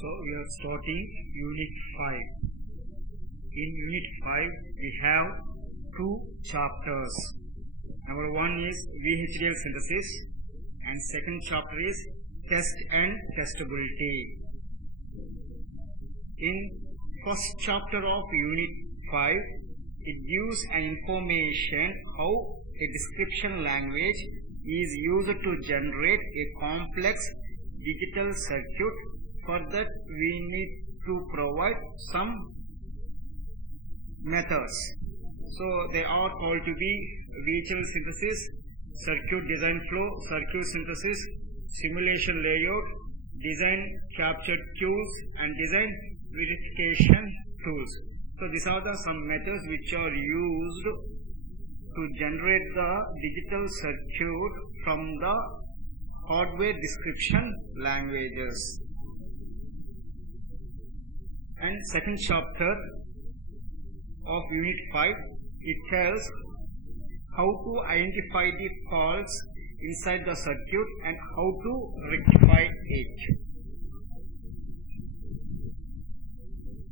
So we are starting Unit 5. In Unit 5 we have two chapters. Number 1 is VHDL synthesis and second chapter is test and testability. In first chapter of Unit 5, it gives an information how a description language is used to generate a complex digital circuit. For that we need to provide some methods. So they are called to be VHDL synthesis, circuit design flow, circuit synthesis, simulation layout, design captured cues and design verification tools. So these are the some methods which are used to generate the digital circuit from the hardware description languages. And second chapter of Unit 5, it tells how to identify the faults inside the circuit and how to rectify it.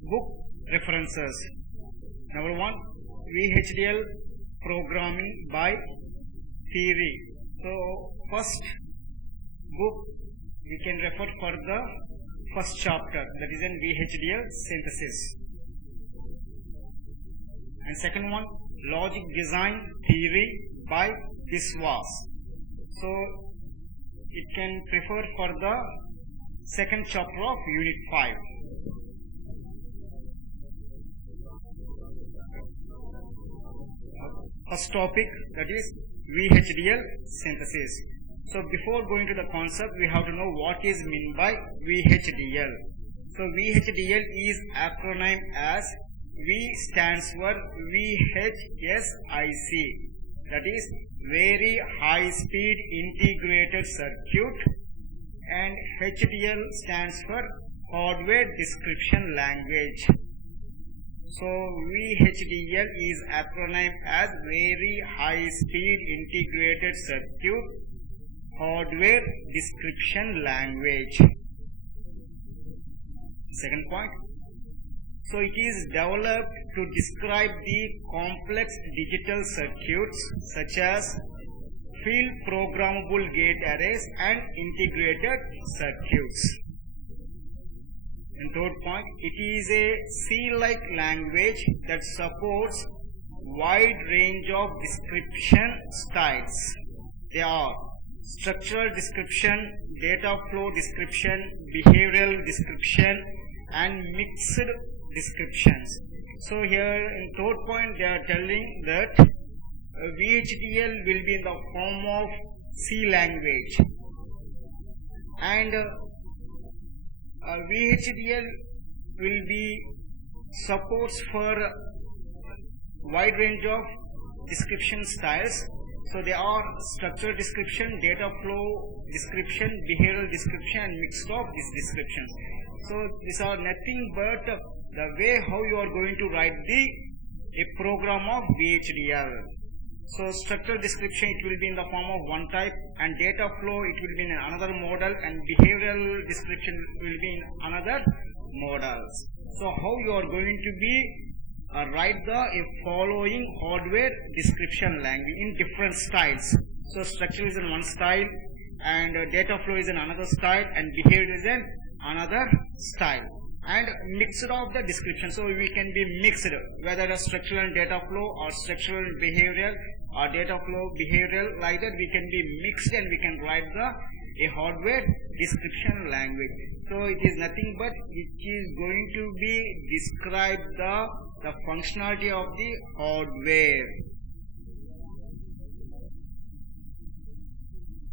Book references. Number 1, VHDL programming by theory. So first book we can refer for the first chapter, that is in VHDL synthesis. And second one, logic design theory by Biswas. So it can prefer for the second chapter of Unit 5. First topic, that is VHDL synthesis. So before going to the concept, we have to know what is meant by VHDL. So VHDL is acronym as V stands for VHSIC, that is Very High Speed Integrated Circuit, and HDL stands for Hardware Description Language. So VHDL is acronym as Very High Speed Integrated Circuit Hardware Description Language. Second point. So it is developed to describe the complex digital circuits such as field programmable gate arrays and integrated circuits. And third point, it is a C-like language that supports wide range of description styles. They are structural description, data flow description, behavioral description and mixed descriptions. So here in third point they are telling that VHDL will be in the form of C language, and VHDL will be supports for wide range of description styles. So they are structural description, data flow description, behavioral description and mixed of these descriptions. So these are nothing but the way how you are going to write a program of VHDL. So structural description, it will be in the form of one type, and data flow it will be in another model, and behavioral description will be in another models. So how you are going to be write the following hardware description language in different styles. So structure is in one style, and data flow is in another style, and behavior is in another style, and mixed of the description. So we can be mixed, whether a structural and data flow or structural and behavioral or data flow behavioral, like that we can be mixed and we can write a hardware description language. So it is nothing but it is going to be describe the functionality of the hardware.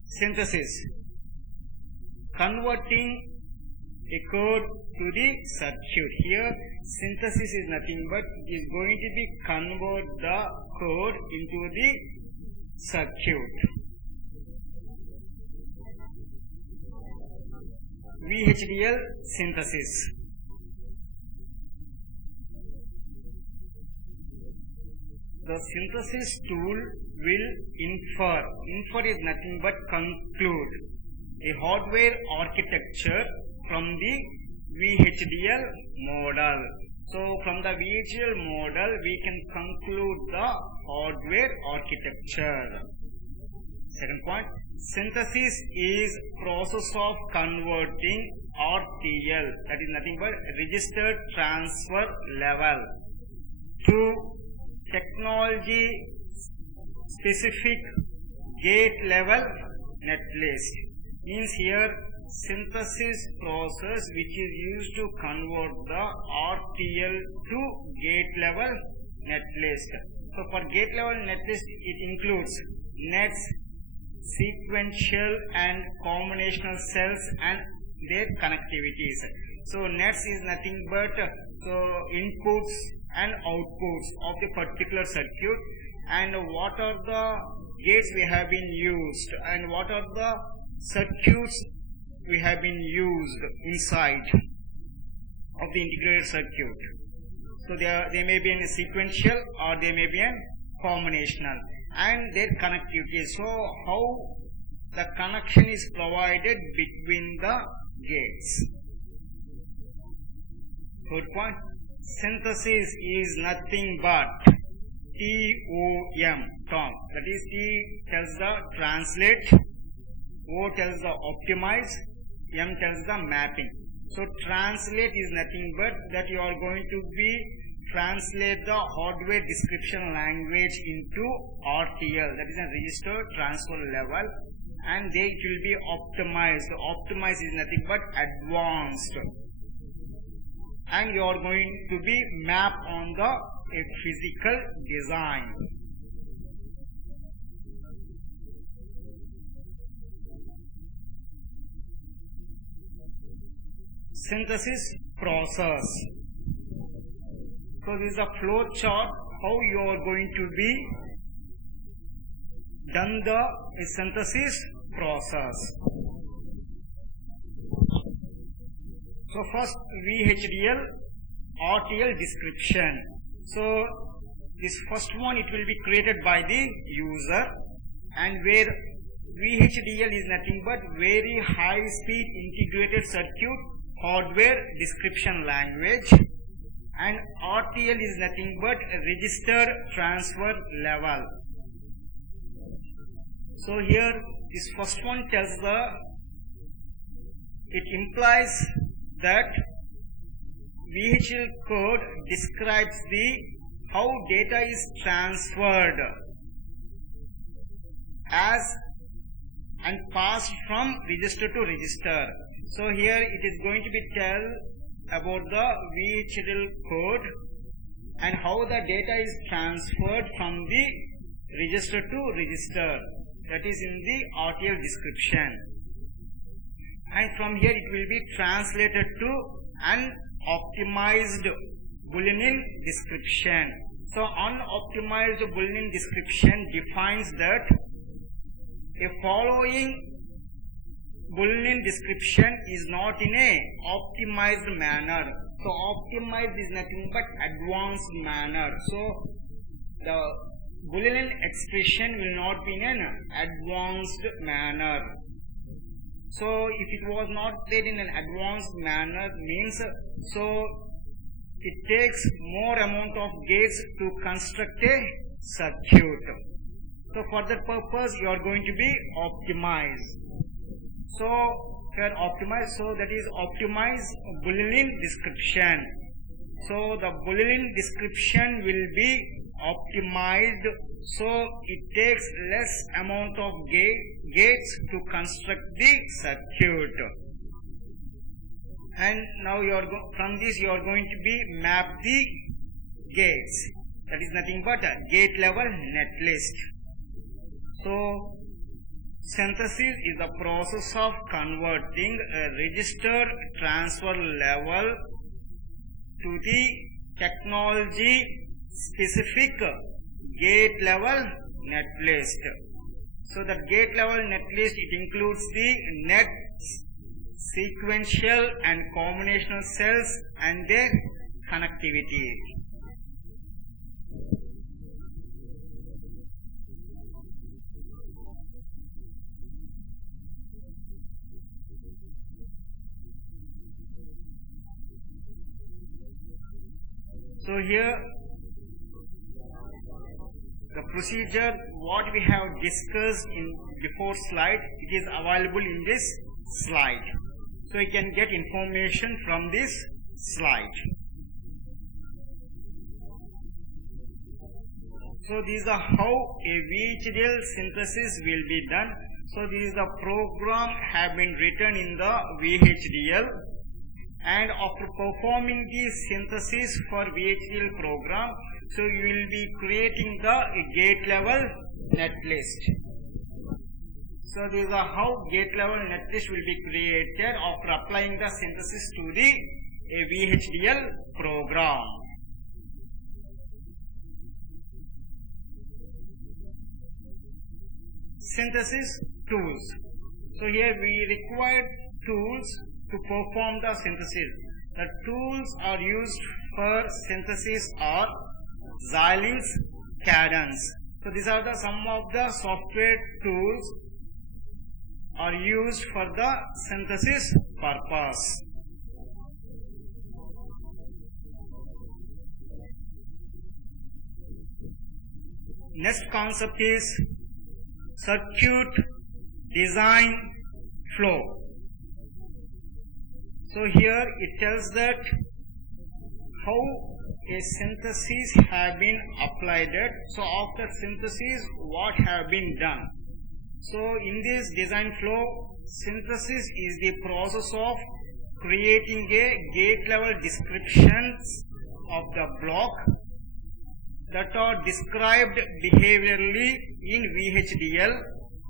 Synthesis, converting a code to the circuit. Here synthesis is nothing but it is going to be convert the code into the circuit. VHDL synthesis. The synthesis tool will infer. Infer is nothing but conclude a hardware architecture from the VHDL model. So from the VHDL model we can conclude the hardware architecture. Second point, synthesis is process of converting RTL, that is nothing but registered transfer level, to technology specific gate level netlist. Means here synthesis process which is used to convert the RTL to gate level netlist. So for gate level netlist it includes nets, sequential and combinational cells and their connectivities. So nets is nothing but inputs and outputs of the particular circuit, and what are the gates we have been used and what are the circuits we have been used inside of the integrated circuit. So they may be in a sequential or they may be in combinational, and their connectivity. So how the connection is provided between the gates. Third point, synthesis is nothing but TOM, Tom. That is, T tells the translate, O tells the optimize, M tells the mapping. So translate is nothing but that you are going to be translate the hardware description language into RTL, that is a register transfer level, and they will be optimized. Optimize is nothing but advanced, and you are going to be mapped on the physical design. Synthesis process. So this is a flow chart how you are going to be done the synthesis process. So first VHDL RTL description. So this first one it will be created by the user, and where VHDL is nothing but very high speed integrated circuit hardware description language, and RTL is nothing but register transfer level. So here this first one tells it implies that VHDL code describes how data is transferred as and passed from register to register. So here it is going to be tell about the VHDL code and how the data is transferred from the register to register, that is in the RTL description, and from here it will be translated to an optimized Boolean description. So unoptimized Boolean description defines that a following Boolean description is not in a optimized manner. So optimized is nothing but advanced manner. So the Boolean expression will not be in an advanced manner. So if it was not there in an advanced manner means, so it takes more amount of gates to construct a circuit. So for that purpose you are going to be optimized. So here optimize, so that is optimize Boolean description. So the Boolean description will be optimized, so it takes less amount of gates to construct the circuit. And now from this you are going to be map the gates, that is nothing but a gate level netlist. So synthesis is the process of converting a register transfer level to the technology specific gate level netlist. So the gate level netlist, it includes the net, sequential and combinational cells and their connectivity. So here the procedure what we have discussed in before slide, it is available in this slide. So you can get information from this slide. So these are how a VHDL synthesis will be done. So this is the program have been written in the VHDL, and after performing the synthesis for VHDL program, so you will be creating the gate level netlist. So these are how gate level netlist will be created after applying the synthesis to the VHDL program. Synthesis tools. So here we require tools to perform the synthesis. The tools are used for synthesis are Xilinx Cadence. So these are some of the software tools are used for the synthesis purpose. Next concept is circuit design flow. So here it tells that how a synthesis have been applied. So after synthesis what have been done. So in this design flow, synthesis is the process of creating a gate level descriptions of the block that are described behaviorally in VHDL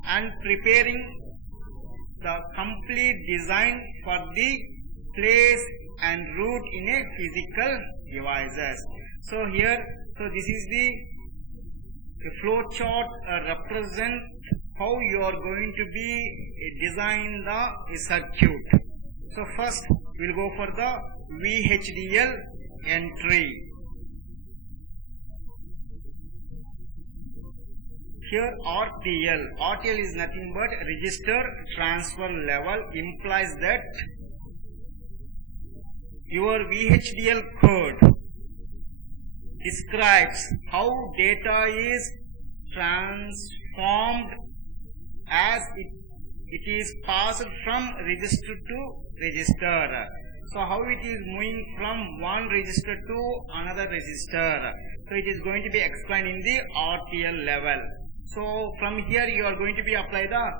and preparing the complete design for the place and route in a physical devices. So here, so this is the flow chart represent how you are going to be design the circuit. So first we'll go for the VHDL entry. Here RTL is nothing but register transfer level, implies that your VHDL code describes how data is transformed as it is passed from register to register. So how it is moving from one register to another register. So it is going to be explained in the RTL level. So from here you are going to be apply the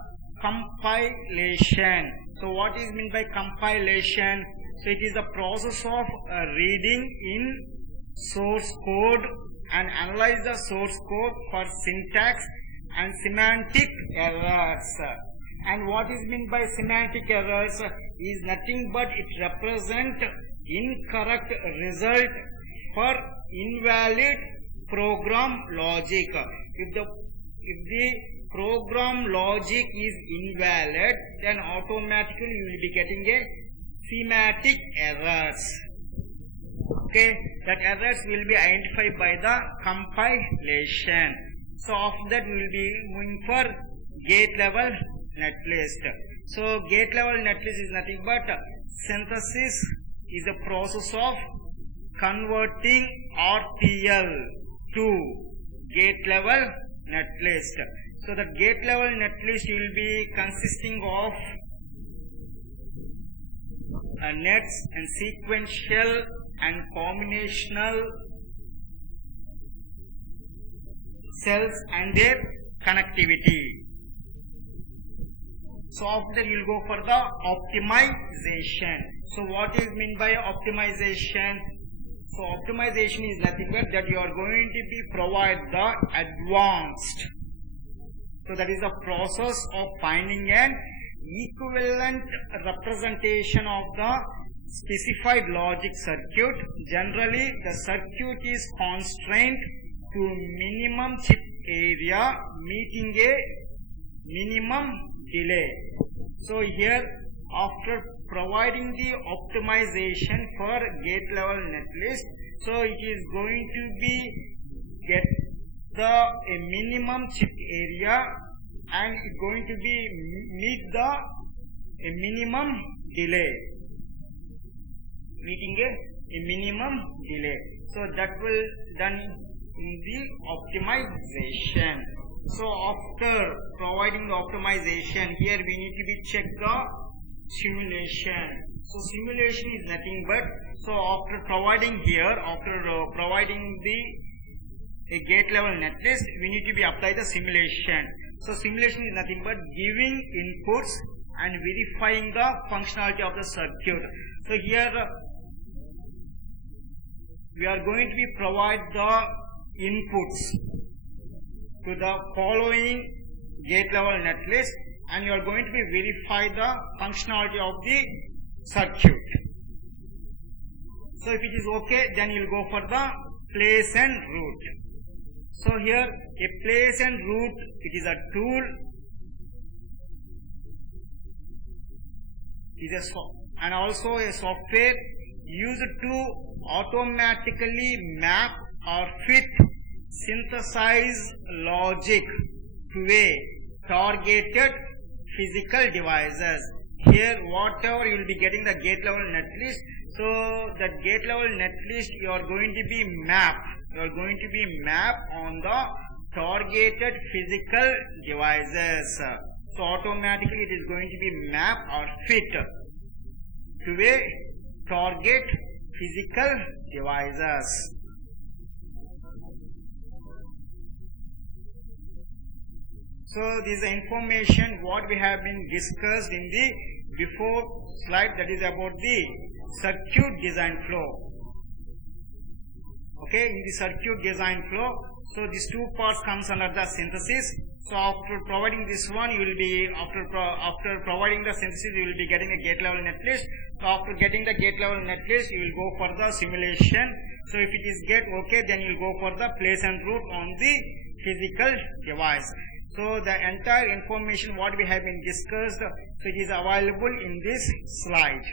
compilation. So what is meant by compilation? So it is the process of reading in source code and analyze the source code for syntax and semantic errors. And what is meant by semantic errors is nothing but it represents incorrect result for invalid program logic. If the program logic is invalid, then automatically you will be getting a semantic errors. Okay, that errors will be identified by the compilation. So after that we will be moving for gate level netlist. So gate level netlist is nothing but synthesis is a process of converting RTL to gate level netlist. So the gate level netlist will be consisting of nets and sequential and combinational cells and their connectivity. So after that you will go for the optimization. So what is meant by optimization? So optimization is nothing but that you are going to be provide the advanced. So that is the process of finding an equivalent representation of the specified logic circuit. Generally the circuit is constrained to minimum chip area meeting a minimum delay. So here after providing the optimization for gate level netlist, so it is going to be get the a minimum chip area and it's going to be meet the a minimum delay, meeting a minimum delay. So that will done in the optimization. So after providing the optimization, here we need to be check the simulation. So simulation is nothing but, so after providing here, providing a gate level netlist, we need to be apply the simulation. So simulation is nothing but giving inputs and verifying the functionality of the circuit. So here we are going to be provide the inputs to the following gate level netlist, and you are going to be verify the functionality of the circuit. So if it is okay, then you will go for the place and route. So here a place and route, it is a tool, and also a software used to automatically map or fit synthesize logic to a targeted physical devices. Here whatever you will be getting the gate level netlist, so that gate level netlist you are going to be mapped on the targeted physical devices. So automatically it is going to be mapped or fit to a target physical devices. So this is the information what we have been discussed in the before slide, that is about the circuit design flow. Okay, in the circuit design flow, so these two parts comes under the synthesis. So after providing this one, you will be after providing the synthesis, you will be getting a gate level netlist. So after getting the gate level netlist, you will go for the simulation. So if it is get okay, then you will go for the place and route on the physical device. So the entire information what we have been discussed, so it is available in this slide.